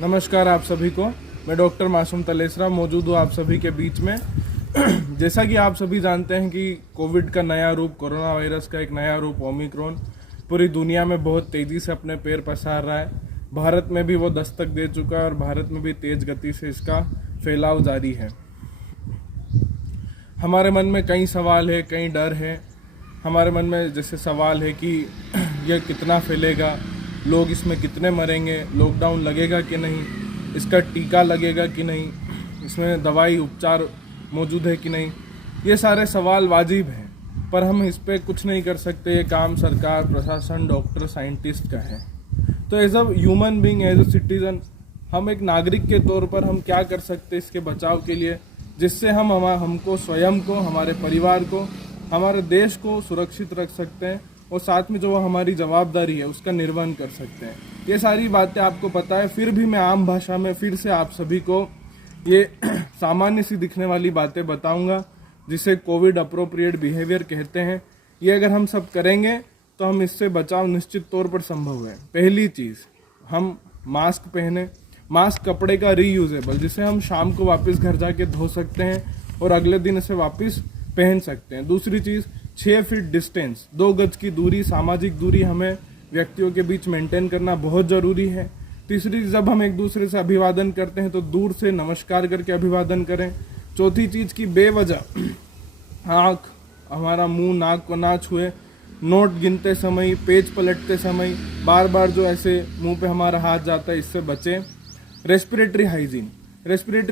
नमस्कार आप सभी को। मैं डॉक्टर मासूम तलेसरा मौजूद हूँ आप सभी के बीच में। जैसा कि आप सभी जानते हैं कि कोविड का नया रूप, कोरोना वायरस का एक नया रूप ओमिक्रॉन पूरी दुनिया में बहुत तेज़ी से अपने पैर पसार रहा है। भारत में भी वो दस्तक दे चुका है और भारत में भी तेज़ गति से इसका फैलाव जारी है। हमारे मन में कई सवाल है, कई डर है। हमारे मन में जैसे सवाल है कि यह कितना फैलेगा, लोग इसमें कितने मरेंगे, लॉकडाउन लगेगा कि नहीं, इसका टीका लगेगा कि नहीं, इसमें दवाई उपचार मौजूद है कि नहीं। ये सारे सवाल वाजिब हैं, पर हम इस पर कुछ नहीं कर सकते। ये काम सरकार, प्रशासन, डॉक्टर, साइंटिस्ट का है। तो as a human being, as a citizen, हम एक नागरिक के तौर पर हम क्या कर सकते हैं इसके बचाव के लिए, जिससे हमको स्वयं को, हमारे परिवार को, हमारे देश को सुरक्षित रख सकते हैं और साथ में जो हमारी जवाबदारी है उसका निर्वहन कर सकते हैं। ये सारी बातें आपको पता है, फिर भी मैं आम भाषा में फिर से आप सभी को ये सामान्य सी दिखने वाली बातें बताऊंगा, जिसे कोविड अप्रोप्रिएट बिहेवियर कहते हैं। ये अगर हम सब करेंगे तो हम इससे बचाव निश्चित तौर पर संभव है। पहली चीज़, हम मास्क पहने। मास्क कपड़े का रीयूजेबल, जिसे हम शाम को वापस घर जाके धो सकते हैं और अगले दिन इसे वापस पहन सकते हैं। दूसरी चीज़, 6 फीट डिस्टेंस, 2 गज की दूरी, सामाजिक दूरी हमें व्यक्तियों के बीच मेंटेन करना बहुत ज़रूरी है। तीसरी, जब हम एक दूसरे से अभिवादन करते हैं तो दूर से नमस्कार करके अभिवादन करें। चौथी चीज़ की बेवजह आँख, हमारा मुंह, नाक को ना छुए। नोट गिनते समय, पेज पलटते समय बार बार जो ऐसे मुंह पे हमारा हाथ जाता है, इससे बचें। रेस्पिरेटरी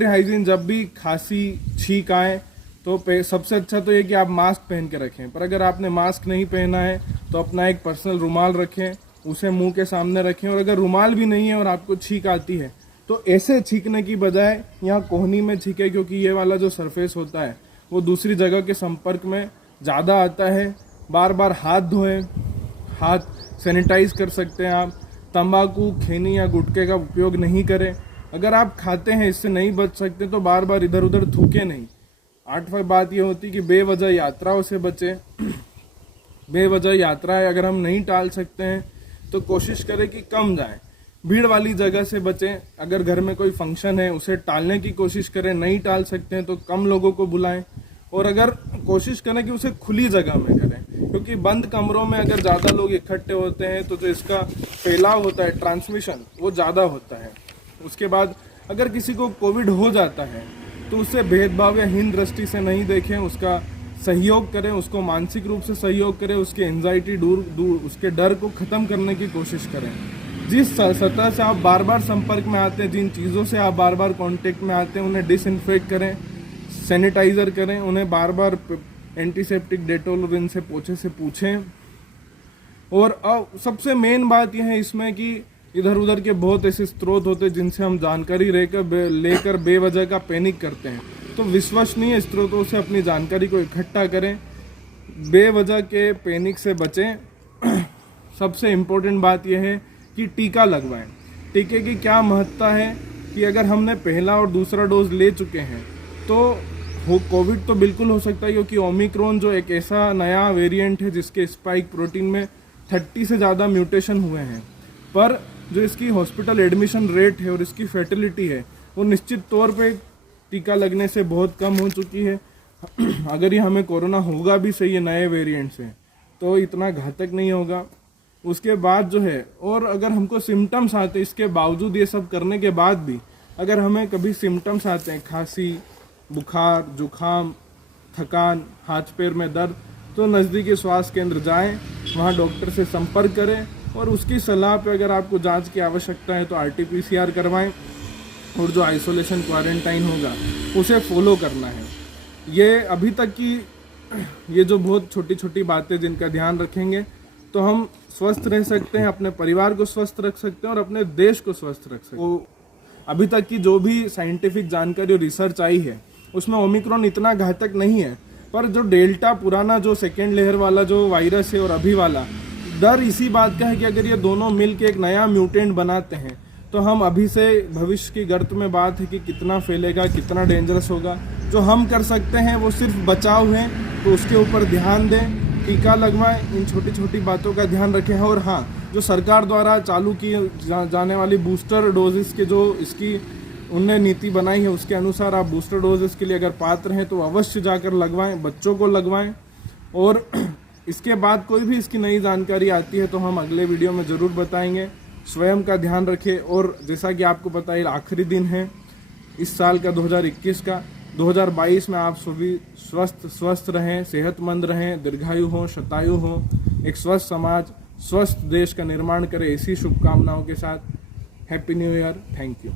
हाइजीन, जब भी खांसी, छींक आए तो सबसे अच्छा तो ये कि आप मास्क पहन के रखें। पर अगर आपने मास्क नहीं पहना है तो अपना एक पर्सनल रुमाल रखें, उसे मुंह के सामने रखें। और अगर रुमाल भी नहीं है और आपको छींक आती है तो ऐसे छींकने की बजाय यहाँ कोहनी में छींके, क्योंकि ये वाला जो सरफेस होता है वो दूसरी जगह के संपर्क में ज़्यादा आता है। बार बार हाथ धोएं, हाथ सैनिटाइज कर सकते हैं आप। तंबाकू, खैनी या गुटखे का उपयोग नहीं करें। अगर आप खाते हैं, इससे नहीं बच सकते तो बार बार इधर उधर थूके नहीं। 8वां बात ये होती कि बेवजह यात्राओं से बचें। बेवजह यात्राएं अगर हम नहीं टाल सकते हैं तो कोशिश करें कि कम जाएं। भीड़ वाली जगह से बचें। अगर घर में कोई फंक्शन है उसे टालने की कोशिश करें, नहीं टाल सकते हैं तो कम लोगों को बुलाएं। और अगर कोशिश करें कि उसे खुली जगह में करें, क्योंकि बंद कमरों में अगर ज़्यादा लोग इकट्ठे होते हैं तो जो इसका फैलाव होता है, ट्रांसमिशन, वो ज़्यादा होता है। उसके बाद अगर किसी को कोविड हो जाता है तो उसे भेदभाव या हीन दृष्टि से नहीं देखें, उसका सहयोग करें, उसको मानसिक रूप से सहयोग करें, उसकी एंजाइटी दूर, उसके डर को ख़त्म करने की कोशिश करें। जिस सतह से आप बार बार संपर्क में आते हैं, जिन चीज़ों से आप बार बार कांटेक्ट में आते हैं, उन्हें डिसइंफेक्ट करें, सैनिटाइज़र करें, उन्हें बार बार एंटीसेप्टिक डेटोल और इनसे पोछे से पूछें। और सबसे मेन बात यह है इसमें कि इधर उधर के बहुत ऐसे स्रोत होते हैं जिनसे हम जानकारी लेकर बेवजह का पैनिक करते हैं। तो विश्वसनीय स्रोतों से अपनी जानकारी को इकट्ठा करें, बेवजह के पैनिक से बचें। सबसे इम्पोर्टेंट बात यह है कि टीका लगवाएं। टीके की क्या महत्ता है कि अगर हमने पहला और दूसरा डोज ले चुके हैं तो कोविड तो बिल्कुल हो सकता है, क्योंकि ओमिक्रॉन जो एक ऐसा नया वेरिएंट है जिसके स्पाइक प्रोटीन में 30 से ज़्यादा म्यूटेशन हुए हैं, पर जो इसकी हॉस्पिटल एडमिशन रेट है और इसकी फैटिलिटी है वो निश्चित तौर पे टीका लगने से बहुत कम हो चुकी है। अगर ये हमें कोरोना होगा भी सही है नए वेरिएंट से तो इतना घातक नहीं होगा। उसके बाद जो है, और अगर हमको सिम्टम्स आते हैं, इसके बावजूद ये सब करने के बाद भी अगर हमें कभी सिम्टम्स आते हैं, खांसी, बुखार, जुखाम, थकान, हाथ पैर में दर्द, तो नज़दीकी स्वास्थ्य केंद्र जाएं, वहाँ डॉक्टर से संपर्क करें और उसकी सलाह पे अगर आपको जांच की आवश्यकता है तो RT-PCR करवाएं और जो आइसोलेशन क्वारंटाइन होगा उसे फॉलो करना है। ये अभी तक की ये जो बहुत छोटी छोटी बातें जिनका ध्यान रखेंगे तो हम स्वस्थ रह सकते हैं, अपने परिवार को स्वस्थ रख सकते हैं और अपने देश को स्वस्थ रख सकते हैं। अभी तक की जो भी साइंटिफिक जानकारी और रिसर्च आई है उसमें ओमिक्रॉन इतना घातक नहीं है, पर जो डेल्टा पुराना जो सेकेंड लेयर वाला जो वायरस है और अभी वाला, डर इसी बात का है कि अगर ये दोनों मिलकर एक नया म्यूटेंट बनाते हैं तो हम अभी से भविष्य की गर्त में बात है कि कितना फैलेगा, कितना डेंजरस होगा। जो हम कर सकते हैं वो सिर्फ बचाव है, तो उसके ऊपर ध्यान दें, टीका लगवाएं, इन छोटी छोटी बातों का ध्यान रखें। और हाँ, जो सरकार द्वारा चालू की जाने वाली बूस्टर डोजेस के जो इसकी उनने नीति बनाई है उसके अनुसार आप बूस्टर डोजेस के लिए अगर पात्र हैं तो अवश्य जाकर लगवाएं, बच्चों को लगवाएं। और इसके बाद कोई भी इसकी नई जानकारी आती है तो हम अगले वीडियो में ज़रूर बताएंगे। स्वयं का ध्यान रखें और जैसा कि आपको पता है आखिरी दिन है इस साल का 2021 का, 2022 में आप सभी स्वस्थ रहें, सेहतमंद रहें, दीर्घायु हो, शतायु हो, एक स्वस्थ समाज, स्वस्थ देश का निर्माण करें। इसी शुभकामनाओं के साथ happy new year. Thank you.